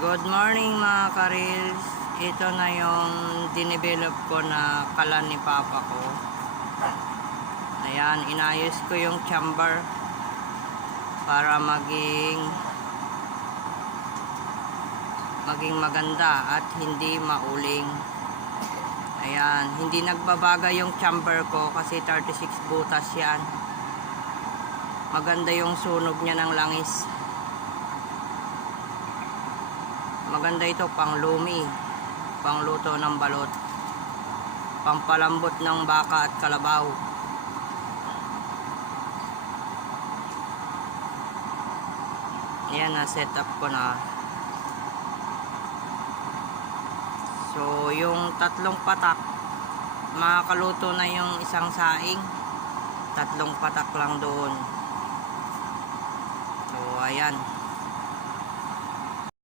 Good morning mga karils. Ito na yung dinevelop ko na kalan ni papa ko. Ayan, inayos ko yung chamber para maging maganda at hindi mauling. Ayan, hindi nagbabaga yung chamber ko kasi 36 butas yan. Maganda yung sunog niya ng langis. Maganda ito pang lumi, pang luto ng balot, pang palambot ng baka at kalabaw. Ayan na, set up ko na. So yung tatlong patak, makakaluto na yung isang saing. Tatlong patak lang doon. So ayan.